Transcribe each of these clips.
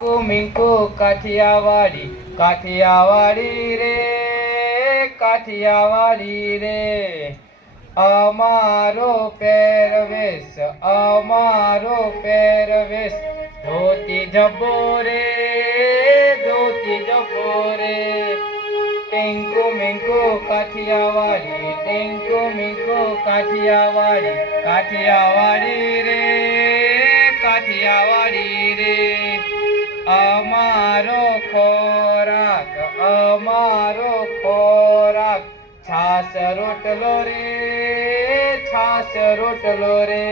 મિંકુ કાઠિયાવાડી, કાઠિયાવાડી રે, કાઠિયાવાડી રે. અમારો પહેરવેશ, અમારો પહેરવેશ, ધોતી જબ્બો રે, ધોતી જબ્બો રે. ટિંકુ મિંકુ કાઠિયાવાડી, ટિંકુ મિંકુ કાઠિયાવાડી, કાઠિયાવાડી રે, કાઠિયાવાડી રે. અમારો ખોરાક, અમારો ખોરાક, છાસ રોટલો રે, છાસ રોટલો રે.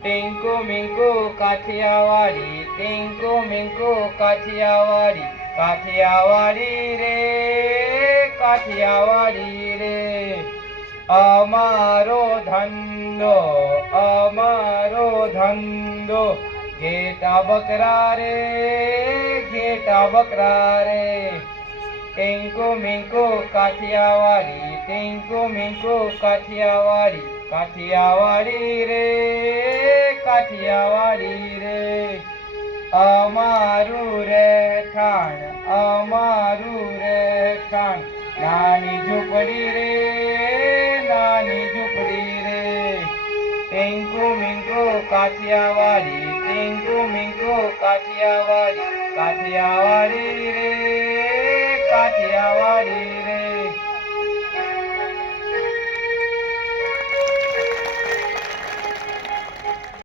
ટિંકુ મિંકુ કાઠિયાવાડી, ટિંકુ મિંકુ કાઠિયાવાડી, કાઠિયાવાડી રે, કાઠિયાવાડી રે. અમારો ધંધો, અમારો ધંધો, ઘેટા બકરા રે, ઘેટા બકરા રે. ટિંકુ મિંકુ કાઠિયાવાડી, ટિંકુ મિંકુ કાઠિયાવાડી, કાઠિયાવાડી રે, કાઠિયાવાડી રે. અમારું રહેઠાણ, અમારું રહેઠાણ, નાની ઝૂંપડી રે, નાની ઝૂંપડી રે. ટિંકુ મિંકુ કાઠિયાવાડી, ટિંકુ મિંકુ કાઠિયાવાડી, કાઠિયાવાડી રે, કાઠિયાવાડી.